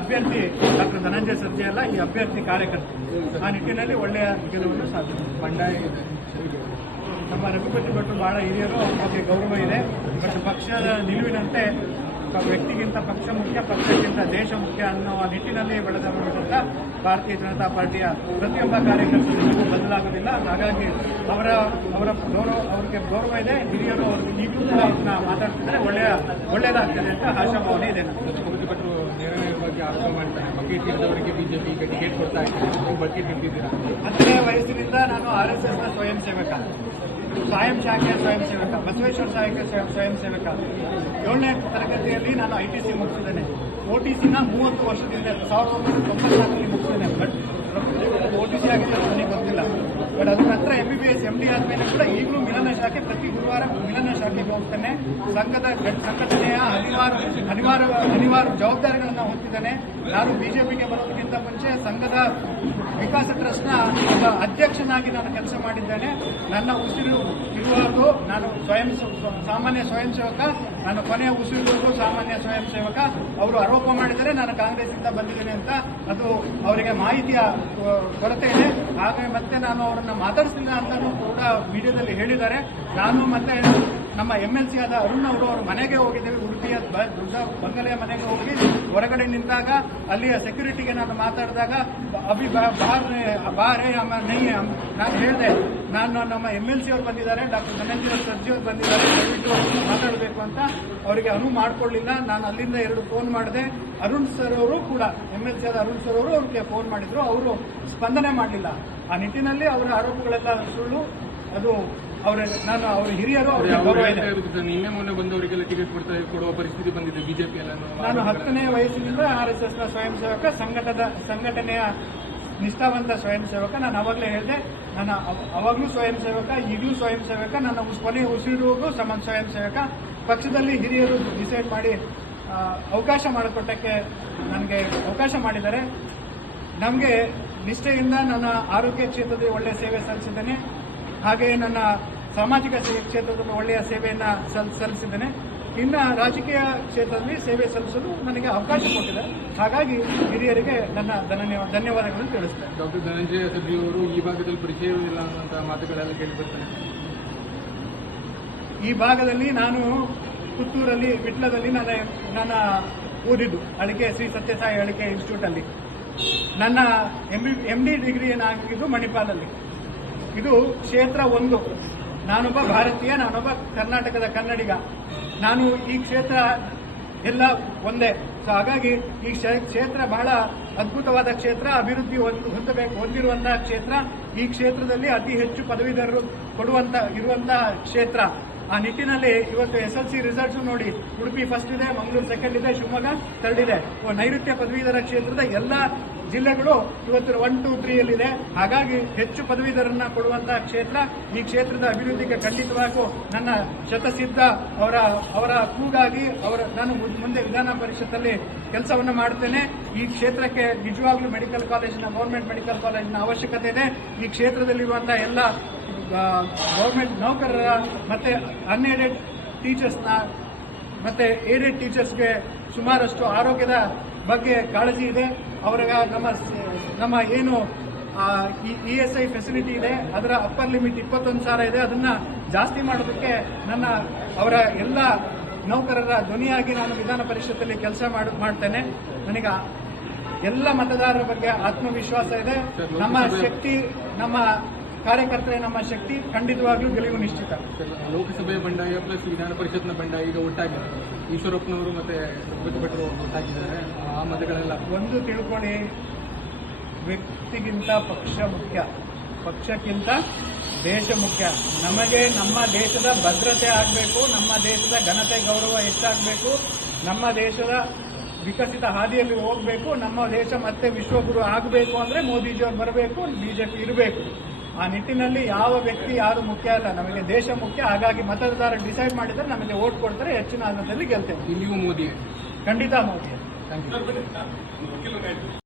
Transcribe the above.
ಅಭ್ಯರ್ಥಿ ಡಾಕ್ಟರ್ ಧನಂಜಯ ಸರ್ಜೆ ಅಲ್ಲ ಈ ಅಭ್ಯರ್ಥಿ ಕಾರ್ಯಕರ್ತರು ಆ ನಿಟ್ಟಿನಲ್ಲಿ ಒಳ್ಳೆಯ ಗೆಲುವನ್ನು ಸಾಧಿಸಿದೆ ಬಂಡಾಯ ಇದೆ. ನಮ್ಮ ರಘುಪತಿ ಭಟ್ರು ಬಹಳ ಹಿರಿಯರು ಅವರಿಗೆ ಗೌರವ ಇದೆ. ಮತ್ತು ಪಕ್ಷದ ನಿಲುವಿನಂತೆ ವ್ಯಕ್ತಿಗಿಂತ ಪಕ್ಷ ಮುಖ್ಯ ಪಕ್ಷಕ್ಕಿಂತ ದೇಶ ಮುಖ್ಯ ಅನ್ನೋ ನಿಟ್ಟಿನಲ್ಲಿ ಬೆಳೆದವರಿಂದ ಭಾರತೀಯ ಜನತಾ ಪಾರ್ಟಿಯ ಪ್ರತಿಯೊಬ್ಬ ಕಾರ್ಯಕರ್ತರಿಗೂ ಬದಲಾಗೋದಿಲ್ಲ ಹಾಗಾಗಿ ಅವರ ಅವರ ಗೌರವ ಅವ್ರಿಗೆ ಗೌರವ ಇದೆ. ಹಿರಿಯರು ಅವ್ರಿಗೆ ಈಗಲೂ ಕೂಡ ಅವ್ರನ್ನ ಮಾತಾಡ್ತಿದ್ರೆ ಒಳ್ಳೆಯ ಒಳ್ಳೆಯದಾಗ್ತದೆ ಅಂತ ಆಶಾಭಾವನೆ ಇದೆ ನನಗೆ. ರಘುಪತಿ ಭಟ್ರು ನೇರವಾಗಿ ಆರೋಪ ಮಾಡ್ತಾರೆ. ಬಕೆಟ್ ಹಿಡಿದವರಿಗೆ ಬಿಜೆಪಿ ಈಗ ಟಿಕೆಟ್ ಕೊಡ್ತಾ ಇದ್ದಾರೆ. ನೀವು ಬಕೆಟ್ ಹಿಡಿದಿದ್ದೀರಾ ಹತ್ತನೇ ವಯಸ್ಸಿನಿಂದ ನಾನು ಆರ್ ಎಸ್ ಎಸ್ನ ಸ್ವಯಂ ಸೇವಕ. ಸ್ವಯಂ ಶಾಖೆಯ ಸ್ವಯಂ ಸೇವಕ, ಬಸವೇಶ್ವರ ಸಹಾಯಕ ಸ್ವಯಂ ಸ್ವಯಂ ಸೇವಕ. ಏಳನೇ ತರಗತಿಯಲ್ಲಿ ನಾನು ಐ ಟಿ ಸಿ ಮುಗಿಸಿದ್ದೇನೆ. ಒ ಟಿ ಸಿನ ಮೂವತ್ತು ವರ್ಷದಿಂದ ಸಾವಿರದ ಒಂಬೈನೂರ ತೊಂಬತ್ನಾಲ್ಕರಲ್ಲಿ ಮುಗಿಸಿದ್ದೇನೆ. ಬಟ್ ಒ ಟಿ ಸಿ ಆಗಿದ್ದರೆ ನನಗೆ ಗೊತ್ತಿಲ್ಲ. ಬಟ್ ಅದರ ನಂತರ M B B S M D ಆದಮೇಲೆ ಕೂಡ ಈಗಲೂ ಮಿಲನ ಶಾಖೆ, ಪ್ರತಿ ಗುರುವಾರ ಮಿಲನ ಶಾಖೆಗೆ ಹೋಗ್ತೇನೆ. ಸಂಘದ ಸಂಘಟನೆಯ ಅನಿವಾರ್ಯ ಅನಿವಾರ್ಯ ಅನಿವಾರ್ಯ ಜವಾಬ್ದಾರಿಗಳನ್ನು ಹೊಂದಿದ್ದೇನೆ. ನಾನು ಬಿಜೆಪಿಗೆ ಬರೋದಕ್ಕಿಂತ ಮುಂಚೆ ಸಂಘದ ವಿಕಾಸ ಟ್ರಸ್ಟ್ನ ಅಧ್ಯಕ್ಷನಾಗಿ ನಾನು ಕೆಲಸ ಮಾಡಿದ್ದೇನೆ. ನನ್ನ ಉಸಿರು ಇರುವುದು ನಾನು ಸ್ವಯಂ ಸಾಮಾನ್ಯ ಸ್ವಯಂ ಸೇವಕ ನಾನು ಕೊನೆಯ ಉಸಿರು ಸಾಮಾನ್ಯ ಸ್ವಯಂ ಸೇವಕ. ಅವರು ಆರೋಪ ಮಾಡಿದರೆ ನಾನು ಕಾಂಗ್ರೆಸ್ಸಿಂದ ಬಂದಿದ್ದೇನೆ ಅಂತ ಅದು ಅವರಿಗೆ ಮಾಹಿತಿಯ ಕೊರತೆ ಇದೆ. ಹಾಗೆ ಮತ್ತೆ ನಾನು ಅವರನ್ನು ಮಾತಾಡಿಸಿಲ್ಲ ಅಂತಲೂ ಕೂಡ ಮೀಡಿಯಾದಲ್ಲಿ ಹೇಳಿದ್ದಾರೆ. ನಾನು ಮತ್ತೆ ನಮ್ಮ ಎಂ ಎಲ್ ಸಿ ಆದ ಅರುಣ್ ಅವರು ಅವ್ರ ಮನೆಗೆ ಹೋಗಿದ್ದೇವೆ ಉಡುಪಿಯ ದೊಡ್ಡ ಬಂಗಲೆಯ ಮನೆಗೆ ಹೋಗಿ ಹೊರಗಡೆ ನಿಂತಾಗ ಅಲ್ಲಿಯ ಸೆಕ್ಯೂರಿಟಿಗೆ ನಾನು ಮಾತಾಡಿದಾಗ, ಅಭಿ ಬಾರ್ ಬಾರೇ ಅಮ್ಮ ನೈ. ನಾನು ಹೇಳಿದೆ, ನಾನು ನಮ್ಮ ಎಂ ಎಲ್ ಸಿ ಅವರು ಬಂದಿದ್ದಾರೆ, ಡಾಕ್ಟರ್ ಧನಂಜಯ ಸರ್ಜಿ ಅವರು ಬಂದಿದ್ದಾರೆ, ದಯವಿಟ್ಟು ಮಾತಾಡಬೇಕು ಅಂತ ಅವರಿಗೆ ಅನುವು ಮಾಡಿಕೊಳ್ಳಿಲ್ಲ ನಾನು ಅಲ್ಲಿಂದ ಎರಡು ಫೋನ್ ಮಾಡಿದೆ. ಅರುಣ್ ಸರ್ ಅವರು ಕೂಡ ಎಂ ಎಲ್ ಸಿ ಆದ ಅರುಣ್ ಸರ್ ಅವರು ಅವ್ರಿಗೆ ಫೋನ್ ಮಾಡಿದ್ರು. ಅವರು ಸ್ಪಂದನೆ ಮಾಡಲಿಲ್ಲ. ಆ ನಿಟ್ಟಿನಲ್ಲಿ ಅವರ ಆರೋಪಗಳೆಲ್ಲ ಸುಳ್ಳು. ಅದು ಅವರ ನಾನು ಅವರ ಹಿರಿಯರು ನಿನ್ನೆ ಮೊನ್ನೆ ಬಂದವರಿಗೆಲ್ಲ ಟಿಕೆಟ್ ಕೊಡ್ತಾ ಕೊಡುವ ಪರಿಸ್ಥಿತಿ ಬಂದಿದೆ ಬಿಜೆಪಿ ಎಲ್ಲ ನಾನು ಹತ್ತನೇ ವಯಸ್ಸಿನಿಂದ ಆರ್ ಎಸ್ ಎಸ್ನ ಸ್ವಯಂ ಸೇವಕ ಸಂಘಟದ ಸಂಘಟನೆಯ ನಿಷ್ಠಾವಂತ ಸ್ವಯಂ ಸೇವಕ. ನಾನು ಅವಾಗಲೇ ಹೇಳಿದೆ ನನ್ನ ಅವ- ಅವಾಗಲೂ ಸ್ವಯಂ ಸೇವಕ ಈಗಲೂ ಸ್ವಯಂ ಸೇವಕ ನನ್ನ ಕೊನೆ ಉಸಿರುಗೂ ಸಮ ಸ್ವಯಂ ಸೇವಕ. ಪಕ್ಷದಲ್ಲಿ ಹಿರಿಯರು ಡಿಸೈಡ್ ಮಾಡಿ ಅವಕಾಶ ಮಾಡಿಕೊಟ್ಟಕ್ಕೆ ನನಗೆ ಅವಕಾಶ ಮಾಡಿದ್ದಾರೆ. ನಮಗೆ ನಿಷ್ಠೆಯಿಂದ ನನ್ನ ಆರೋಗ್ಯ ಕ್ಷೇತ್ರದಲ್ಲಿ ಒಳ್ಳೆಯ ಸೇವೆ ಸಲ್ಲಿಸಿದ್ದೇನೆ. ಹಾಗೆಯೇ ನನ್ನ ಸಾಮಾಜಿಕ ಕ್ಷೇತ್ರದಲ್ಲಿ ಒಳ್ಳೆಯ ಸೇವೆಯನ್ನು ಸಲ್ ಸಲ್ಲಿಸಿದ್ದೇನೆ. ಇನ್ನು ರಾಜಕೀಯ ಕ್ಷೇತ್ರದಲ್ಲಿ ಸೇವೆ ಸಲ್ಲಿಸಲು ನನಗೆ ಅವಕಾಶ ಕೊಟ್ಟಿದೆ. ಹಾಗಾಗಿ ಹಿರಿಯರಿಗೆ ನನ್ನ ಧನ್ಯವಾದ ಧನ್ಯವಾದಗಳನ್ನು ತಿಳಿಸ್ತೇನೆ. ಡಾಕ್ಟರ್ ಧನಂಜಯ ಸರ್ಜಿ ಅವರು ಈ ಭಾಗದಲ್ಲಿ ಪರಿಚಯವಿಲ್ಲ ಅನ್ನುವಂತಹ ಮಾತುಗಳೆಲ್ಲ ಕೇಳಿ ಬರ್ತಾರೆ ಈ ಭಾಗದಲ್ಲಿ ನಾನು ಪುತ್ತೂರಲ್ಲಿ ವಿಟ್ಲದಲ್ಲಿ ನನ್ನ ನನ್ನ ಓದಿದ್ದು ಅಳಿಕೆ ಶ್ರೀ ಸತ್ಯಸಾಯಿ ಅಳಿಕೆ ಇನ್ಸ್ಟಿಟ್ಯೂಟ್ ಅಲ್ಲಿ ನನ್ನ ಎಂ ಎಂ ಡಿ ಡಿಗ್ರಿಯನ್ನು ಆಗಿದ್ದು ಮಣಿಪಾಲಲ್ಲಿ. ಇದು ಕ್ಷೇತ್ರ ಒಂದು. ನಾನೊಬ್ಬ ಭಾರತೀಯ, ನಾನೊಬ್ಬ ಕರ್ನಾಟಕದ ಕನ್ನಡಿಗ. ನಾನು ಈ ಕ್ಷೇತ್ರ ಎಲ್ಲ ಒಂದೇ. ಸೊ ಹಾಗಾಗಿ ಈ ಕ್ಷೇ- ಕ್ಷೇತ್ರ ಬಹಳ ಅದ್ಭುತವಾದ ಕ್ಷೇತ್ರ, ಅಭಿವೃದ್ಧಿ ಹೊಂದ್- ಹೊಂದಬೇಕು, ಹೊಂದಿರುವಂತಹ ಕ್ಷೇತ್ರ, ಈ ಕ್ಷೇತ್ರದಲ್ಲಿ ಅತಿ ಹೆಚ್ಚು ಪದವೀಧರರು ಕೊಡುವಂತ, ಇರುವಂತಹ ಕ್ಷೇತ್ರ. ಆ ನಿಟ್ಟಿನಲ್ಲಿ ಇವತ್ತು ಎಸ್ ಎಲ್ ಸಿ ರಿಸಲ್ಟ್ಸ್ ನೋಡಿ ಉಡುಪಿ ಫಸ್ಟ್ ಇದೆ, ಮಂಗಳೂರು ಸೆಕೆಂಡ್ ಇದೆ, ಶಿವಮೊಗ್ಗ ಥರ್ಡ್ ಇದೆ. ನೈಋತ್ಯ ಪದವೀಧರ ಕ್ಷೇತ್ರದ ಎಲ್ಲ ಜಿಲ್ಲೆಗಳು ಇವತ್ತು ಒನ್ ಟೂ ತ್ರೀಯಲ್ಲಿದೆ ಹಾಗಾಗಿ ಹೆಚ್ಚು ಪದವೀಧರನ್ನ ಕೊಡುವಂತಹ ಕ್ಷೇತ್ರ ಈ ಕ್ಷೇತ್ರದ ಅಭಿವೃದ್ಧಿಗೆ ಖಂಡಿತವಾಗೂ ನನ್ನ ಶತಸಿದ್ಧ ಅವರ ಅವರ ಕೂಗಾಗಿ ಅವರ, ನಾನು ಮುಂದೆ ವಿಧಾನ ಪರಿಷತ್ತಲ್ಲಿ ಕೆಲಸವನ್ನು ಮಾಡ್ತೇನೆ ಈ ಕ್ಷೇತ್ರಕ್ಕೆ ನಿಜವಾಗ್ಲೂ ಮೆಡಿಕಲ್ ಕಾಲೇಜಿನ ಗೌರ್ಮೆಂಟ್ ಮೆಡಿಕಲ್ ಕಾಲೇಜಿನ ಅವಶ್ಯಕತೆ ಇದೆ. ಈ ಕ್ಷೇತ್ರದಲ್ಲಿರುವಂತಹ ಎಲ್ಲ ಗೌರ್ಮೆಂಟ್ ನೌಕರರ ಮತ್ತೆ ಅನ್ಏಡೆಡ್ ಟೀಚರ್ಸ್ನ ಮತ್ತೆ ಏಡೆಡ್ ಟೀಚರ್ಸ್ಗೆ ಸುಮಾರಷ್ಟು ಆರೋಗ್ಯದ ಬಗ್ಗೆ ಕಾಳಜಿ ಇದೆ. ಅವ್ರಿಗೆ ನಮ್ಮ ನಮ್ಮ ಏನು ಇ ಎಸ್ ಐ ಫೆಸಿಲಿಟಿ ಇದೆ. ಅದರ ಅಪ್ಪರ್ ಲಿಮಿಟ್ ಇಪ್ಪತ್ತೊಂದು ಸಾವಿರ ಇದೆ. ಅದನ್ನ ಜಾಸ್ತಿ ಮಾಡೋದಕ್ಕೆ ನನ್ನ ಅವರ ಎಲ್ಲ ನೌಕರರ ಧ್ವನಿಯಾಗಿ ನಾನು ವಿಧಾನ ಪರಿಷತ್ತಲ್ಲಿ ಕೆಲಸ ಮಾಡ್ತೇನೆ. ನನಗೆ ಎಲ್ಲ ಮತದಾರರ ಬಗ್ಗೆ ಆತ್ಮವಿಶ್ವಾಸ ಇದೆ. ನಮ್ಮ ಶಕ್ತಿ ನಮ್ಮ ಕಾರ್ಯಕರ್ತರೇ ನಮ್ಮ ಶಕ್ತಿ ಖಂಡಿತವಾಗ್ಲೂ ಗೆಲುವು ನಿಶ್ಚಿತ. ಲೋಕಸಭೆ ಬಂಡಾಯ ಪ್ಲಸ್ ವಿಧಾನ ಪರಿಷತ್ನ ಬಂಡಾಯ ಈಗ ಒಟ್ಟಾಗಿದೆ ಈಶ್ವರಪ್ಪನವರು ಮತ್ತೆ ಭಟ್ರು ಒಟ್ಟಾಗಿದ್ದಾರೆ. ಆ ಮತಗಳೆಲ್ಲ ಒಂದು ತಿಳ್ಕೊಳ್ಳಿ ವ್ಯಕ್ತಿಗಿಂತ ಪಕ್ಷ ಮುಖ್ಯ. ಪಕ್ಷಕ್ಕಿಂತ ದೇಶ ಮುಖ್ಯ. ನಮಗೆ ನಮ್ಮ ದೇಶದ ಭದ್ರತೆ ಆಗಬೇಕು ನಮ್ಮ ದೇಶದ ಘನತೆ ಗೌರವ ಹೆಚ್ಚಾಗಬೇಕು ನಮ್ಮ ದೇಶದ ವಿಕಸಿತ ಹಾದಿಯಲ್ಲಿ ಹೋಗಬೇಕು ನಮ್ಮ ದೇಶ ಮತ್ತೆ ವಿಶ್ವಗುರು ಆಗಬೇಕು ಅಂದರೆ ಮೋದಿಜಿಯವರು ಬರಬೇಕು ಬಿಜೆಪಿ ಇರಬೇಕು. ಆ ನಿಟ್ಟಿನಲ್ಲಿ ಯಾವ ವ್ಯಕ್ತಿ ಯಾರು ಮುಖ್ಯ ಅಲ್ಲ ನಮಗೆ ದೇಶ ಮುಖ್ಯ ಹಾಗಾಗಿ ಮತದಾರರು ಡಿಸೈಡ್ ಮಾಡಿದರೆ ನಮಗೆ ಓಟ್ ಕೊಡ್ತಾರೆ ಹೆಚ್ಚಿನ ಹಂತದಲ್ಲಿ ಗೆಲ್ತೇವೆ. ನೀವು ಮೋದಿ. ಖಂಡಿತ ಮೋದಿ. Thank you